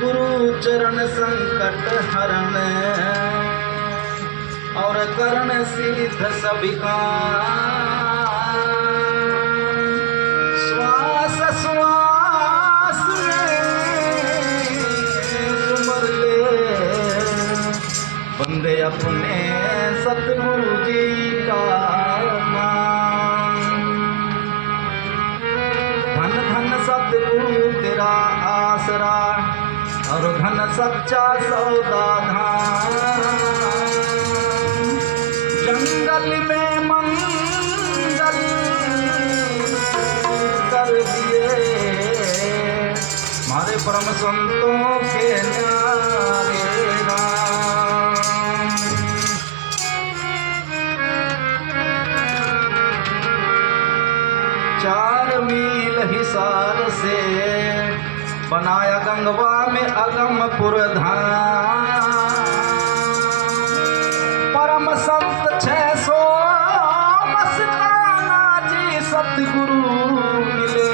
गुरु चरण संकट हरण और करण सिद्ध सभी काम। श्वास श्वास में सुमर ले बंदे अपने सतगुरु जी का नाम। धन धन सतगुरु तेरा आसरा और धन सच्चा सौदा धाम। जंगल में मंगल कर दिए हमारे परम संतों के न्यारे नाम। चार मील हिसार से बनाया गंगवा में अगमपुर धाम। परम संत 600 मस्ताना जी सतगुरु मिले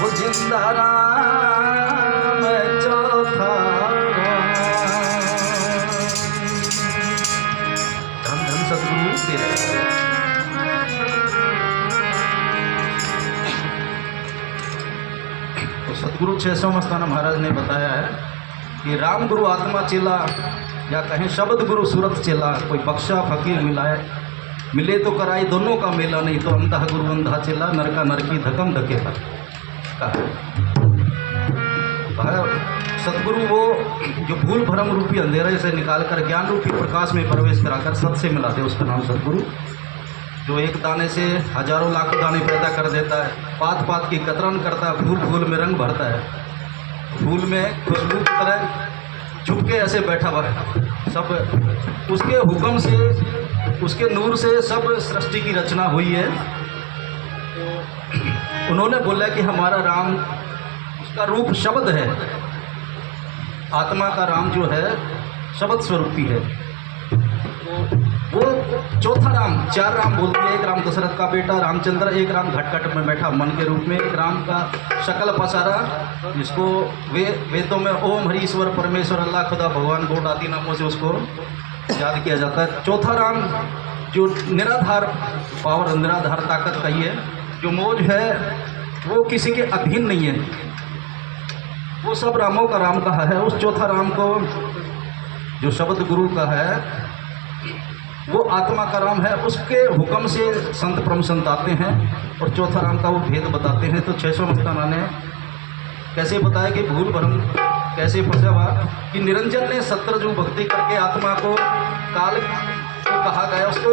वो जिंदा राम चौथा। धन धन सतगुरु तेरे। तो सतगुरु 600 मस्ताना महाराज ने बताया है कि राम गुरु आत्मा चेला या कहें शब्द गुरु सूरत चेला। कोई बख्शा फकीर मिले तो कराई दोनों का मेला, नहीं तो अंधा गुरु अंधा चेला नरका नरकी धकम धकेला। सतगुरु वो जो भूल भरम रूपी अंधेरे से निकालकर ज्ञान रूपी प्रकाश में प्रवेश कराकर सत से मिलाते, उसका नाम सतगुरु। जो एक दाने से हजारों लाखों दाने पैदा कर देता है, पात पात की कतरन करता है, फूल फूल में रंग भरता है, फूल में खुशबू की तरह चुपके ऐसे बैठा हुआ है। सब उसके हुक्म से, उसके नूर से सब सृष्टि की रचना हुई है। उन्होंने बोला कि हमारा राम, उसका रूप शब्द है। आत्मा का राम जो है शब्द स्वरूपी है। वो चौथा राम, 4 राम बोलते हैं। एक राम दशरथ का बेटा रामचंद्र, एक राम घटघट में बैठा मन के रूप में, एक राम का शकल पसारा जिसको वेदों में ओम हरि ईश्वर परमेश्वर अल्लाह खुदा भगवान गॉड आदि नामों से उसको याद किया जाता है। चौथा राम जो निराधार पावर, निराधार ताकत कही है, जो मौज है, वो किसी के अधीन नहीं है, वो सब रामों का राम कहा है। उस चौथा राम को जो शब्द गुरु का है वो आत्मा का राम है। उसके हुक्म से संत परम संत आते हैं और चौथा राम का वो भेद बताते हैं। तो 600 मस्ताना ने कैसे बताया कि भूल भरम कैसे फंसा हुआ कि निरंजन ने 70 जो भक्ति करके आत्मा को काल को कहा गया, उसको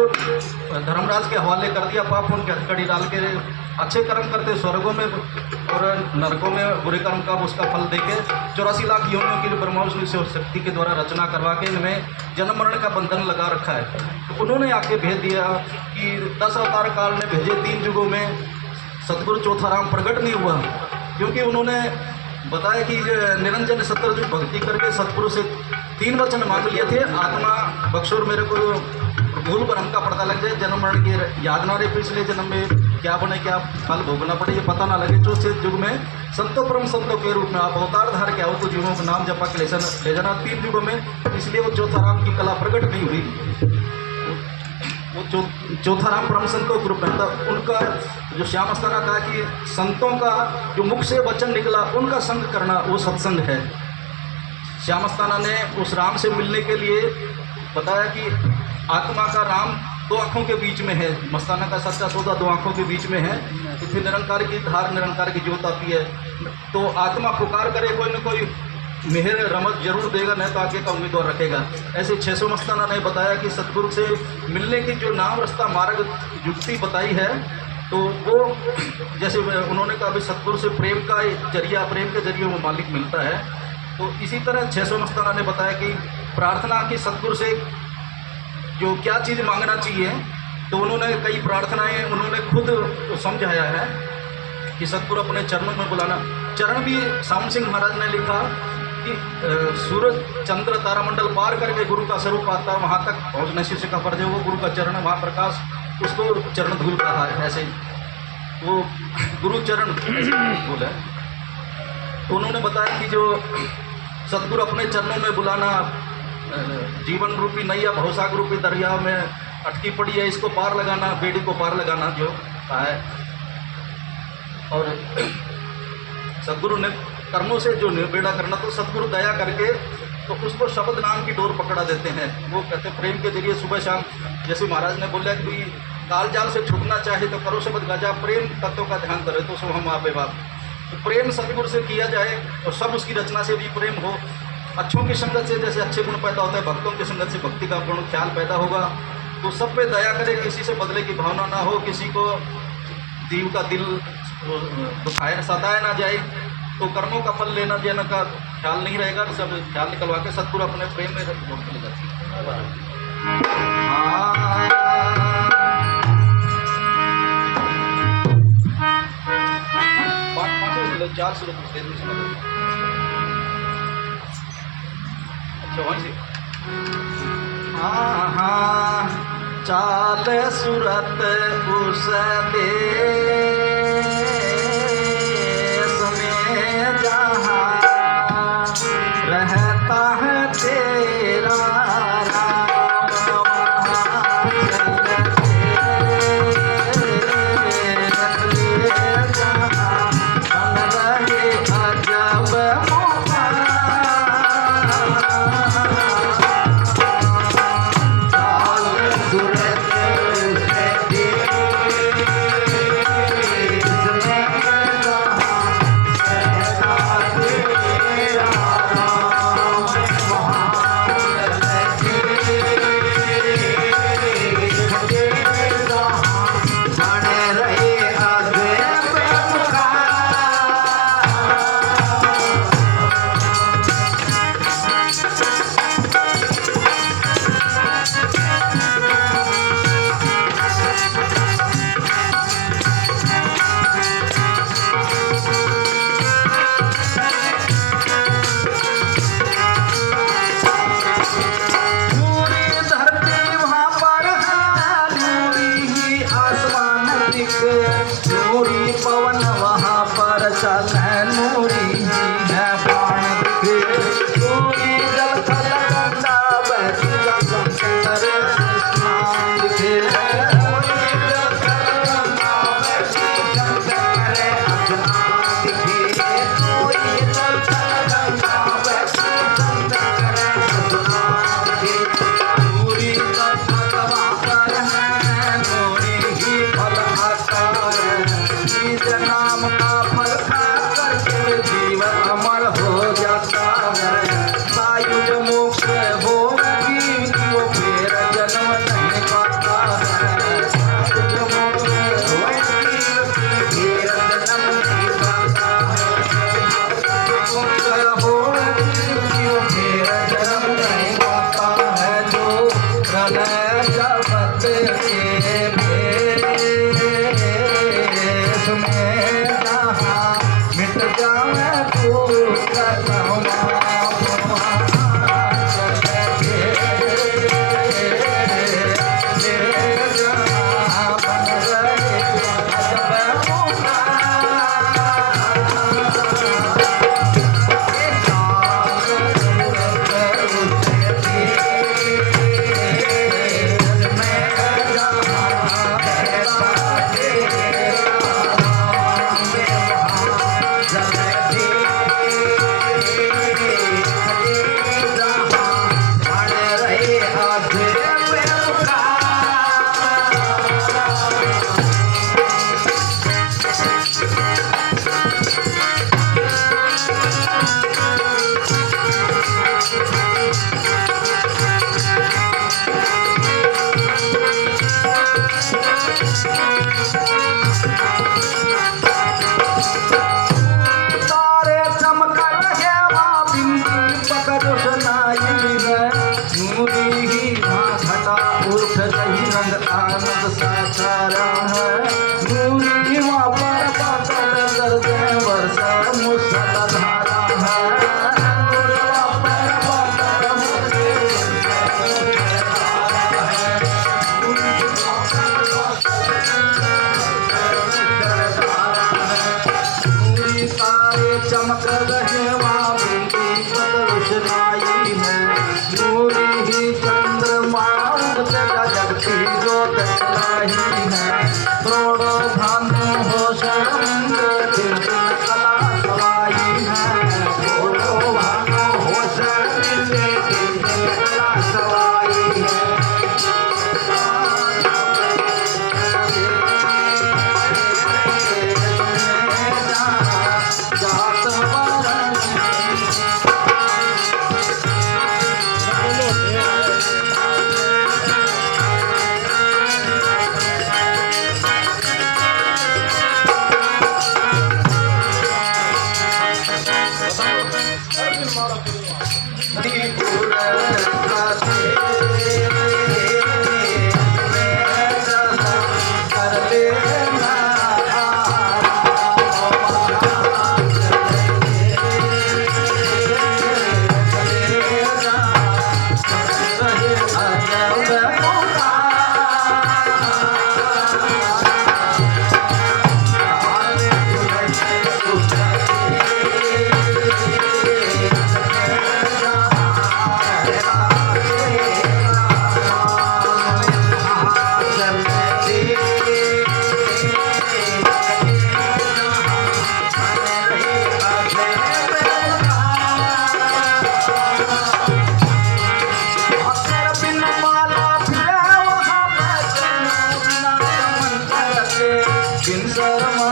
धर्मराज के हवाले कर दिया। पाप उनके हथकड़ी डाल के अच्छे कर्म करते स्वर्गों में और नरकों में बुरे कर्म का उसका फल देके 84 लाख योनियों के लिए ब्रह्माविष्णु से शक्ति के द्वारा रचना करवा के इनमें जन्म मरण का बंधन लगा रखा है। तो उन्होंने आके भेज दिया कि 10 अवतार काल में भेजे 3 युगों में सतगुरु चौथा राम प्रकट नहीं हुआ, क्योंकि उन्होंने बताया कि निरंजन ने 70 युग भक्ति करके सतगुरु से 3 वचन मांग लिए थे। आत्मा बख्शोर मेरे को भूल भरम का पता लग जाए, जन्म मरण की याद ना रहे, पिछले जन्म में क्या बने, क्या फल भोगना पड़े, ये पता ना लगे। चौथे युग में संतों परम संतों के रूप में आप अवतार धार के आओ तो जीवों का नाम जपा के ले जाना 3 युगों में, इसलिए वो चौथा राम की कला प्रकट नहीं हुई। वो चौथा राम परम संतों के रूप में था। उनका जो श्याम अस्थाना कहा कि संतों का जो मुख से वचन निकला उनका संग करना वो सत्संग है। श्याम अस्थाना ने उस राम से मिलने के लिए बताया कि आत्मा का राम 2 आँखों के बीच में है, मस्ताना का सच्चा सौदा 2 आँखों के बीच में है। तो फिर निरंकार की धार, निरंकार की ज्योत आती है। तो आत्मा पुकार करे कोई न कोई मेहर रमत जरूर देगा, नहीं तो आगे का उम्मीदवार रखेगा। ऐसे 600 मस्ताना ने बताया कि सतगुरु से मिलने की जो नाम रास्ता मार्ग युक्ति बताई है, तो वो जैसे उन्होंने कहा भी सतगुरु से प्रेम का जरिया, प्रेम के जरिए वो मालिक मिलता है। तो इसी तरह 600 मस्ताना ने बताया कि प्रार्थना की सतगुरु से जो क्या चीज़ मांगना चाहिए, तो उन्होंने कई प्रार्थनाएं उन्होंने खुद समझाया है कि सतगुरु अपने चरणों में बुलाना। चरण भी सावन सिंह महाराज ने लिखा कि सूरज चंद्र तारामंडल पार करके गुरु का स्वरूप आता है, वहाँ तक पहुँचने शिष्य का फर्ज है। वो गुरु का चरण, वहाँ प्रकाश, उसको चरण धूल कहा है। ऐसे वो गुरुचरण बोले, तो उन्होंने बताया कि जो सतगुरु अपने चरणों में बुलाना, जीवन रूपी नैया भवसागर रूपी दरिया में अटकी पड़ी है, इसको पार लगाना, बेड़ी को पार लगाना जो है। और सतगुरु ने कर्मों से जो निर्बेड़ा करना, तो सतगुरु दया करके तो उसको शब्द नाम की डोर पकड़ा देते हैं। वो कहते प्रेम के जरिए सुबह शाम, जैसे महाराज ने बोला कि भाई काल जाल से छूटना चाहे तो करो शब्द गाजा, प्रेम तत्व का ध्यान करे तो सो हम आपे बाप। तो प्रेम सतगुरु से किया जाए और सब उसकी रचना से भी प्रेम हो। अच्छों की संगत से जैसे अच्छे गुण पैदा होते हैं, भक्तों की संगत से भक्ति का गुण ख्याल पैदा होगा। तो सब पे दया करे, किसी से बदले की भावना ना हो, किसी को जीव का दिल दुखाए सताया ना जाए, तो कर्मों का फल लेना देना का ख्याल नहीं रहेगा। सब ख्याल निकलवा के सतगुरु अपने प्रेम में जोड़ के ले जाते हैं। चार शुरू अच्छा वहीं से चाल सूरत उस देश में जहाँ रहता है तेरा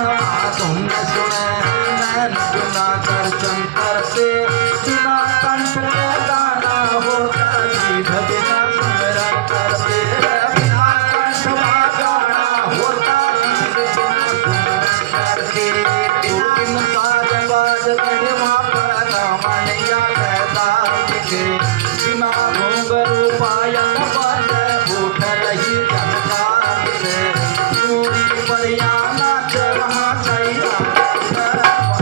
तुम सुने नैन गुना दर्शन करते बिना कंठ के गाना होता जीभ बिना सुमिरन करते बिना कंठ में गाना होता जीभ बिना सुमिरन करते बिन साज बाज गढ़वा पर मनिया पैदा दिखे बिना घुंघरू पायल बाज बूठ रही जनता से दूरी परिया नाच वहाँ चैया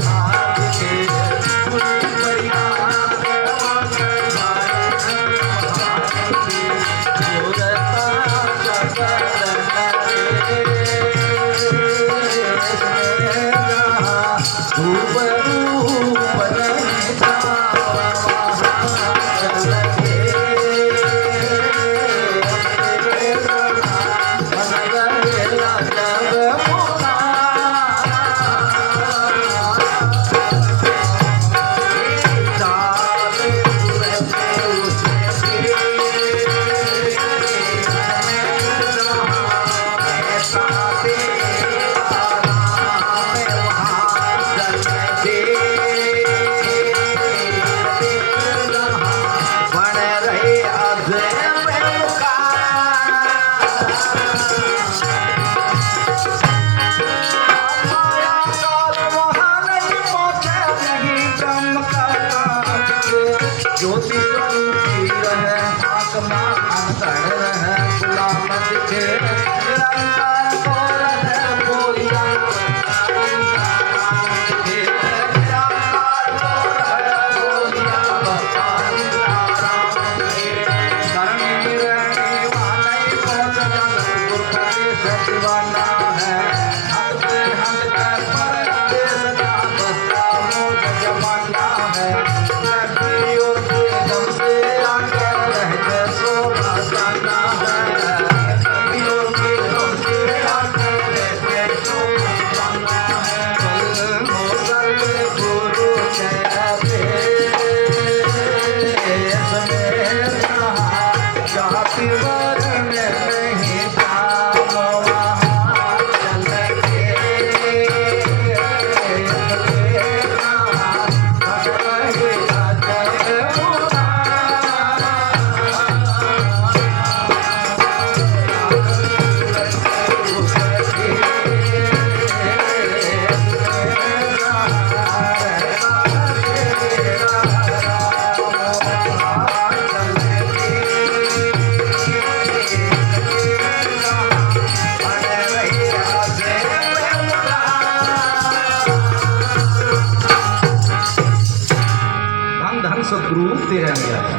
वहाँ दिखे दूरी परिया नाच वहाँ चैया वहाँ दिखे जोरता चकर करे जहाँ रूप रूप नहीं था ज्योति स्वरूपी रहे आत्मा अंतर रहे गुलाम दिखे निरंतर को रहे बोलिया दीवाना है हद पे हद कर पर देश का बस्ता मोद जमाना है धन धन सद्गुरु तेरा मिला।